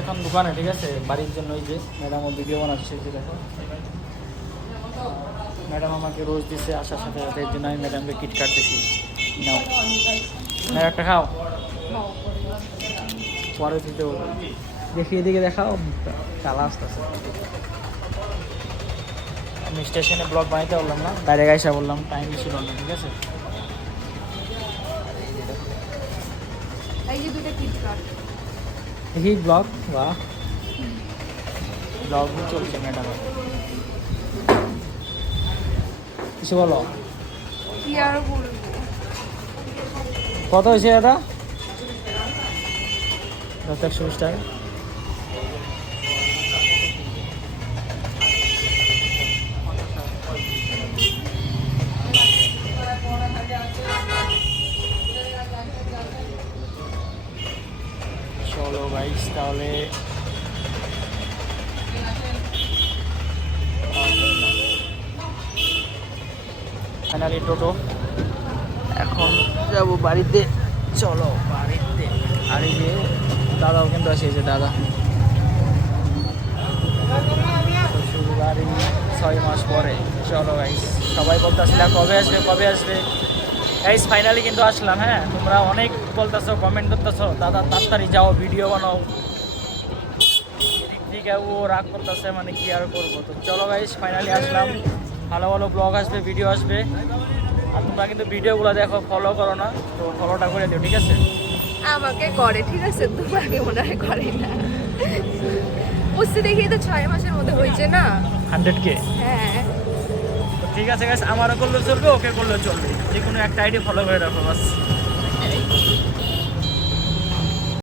এখন দোকানে, ঠিক আছে, বাড়ির জন্য। এই যে ম্যাডামও ভিডিও বানাচ্ছে, যে দেখো ম্যাডাম আমাকে রোজ দিছে আসার সাথে সাথে, এর জন্য আমি ম্যাডামকে কিটকাট দিছি। নাও ম্যাডাম একটা খাও, পরে দিতে বলবো। দেখি এদিকে দেখাও, কালা আসতেছে। আমি স্টেশনে ব্লগ বানাইতে বললাম না, ডাইরেক্ট আইসা বললাম, টাইম ছিল না, ঠিক আছে। দেখি ব্লগ, বাহ ব্লগ চলছে ম্যাডাম। কিছু বলো, কি আর বলবো। কত হয়েছে এটা? 120 টাকা। চলো গাইস, তাহলে ফাইনালি টোটো, এখন যাব বাড়িতে। চলো বাড়িতে। আর এই যে দাদাও কিন্তু আসে, এই যে দাদা শ্বশুর বাড়ি 6 মাস পরে। চলো গাইস, সবাই বলতেছিল কবে আসবে কবে আসবে। গাইস ফাইনালি কিন্তু আসলাম। হ্যাঁ, তোমরা অনেক বলতেছো, কমেন্ট করতেছো, দাদা তাড়াতাড়ি যাও, ভিডিও বানাও। এদিক থেকে ও রাগ করতেছে, মানে কি আর করবো। তো চলো গাইস, ফাইনালি আসলাম। ভালো ভালো ব্লগ আসবে, ভিডিও আসবে। আর তোমরা কিন্তু ভিডিওগুলো দেখো, ফলো করো না, তো ফলোটা করে দিও, ঠিক আছে। আমাকে করে, ঠিক আছে, তোমাকে মনে হয় করে না। বুঝতে দেখি তো 6 মাসের মধ্যে হয়েছে না 100K। হ্যাঁ তো ঠিক আছে গাইস, আমারও করলেও চলবে, ওকে করলেও চলবে, যে কোনো একটা আইডি ফলো করে রাখো বাস।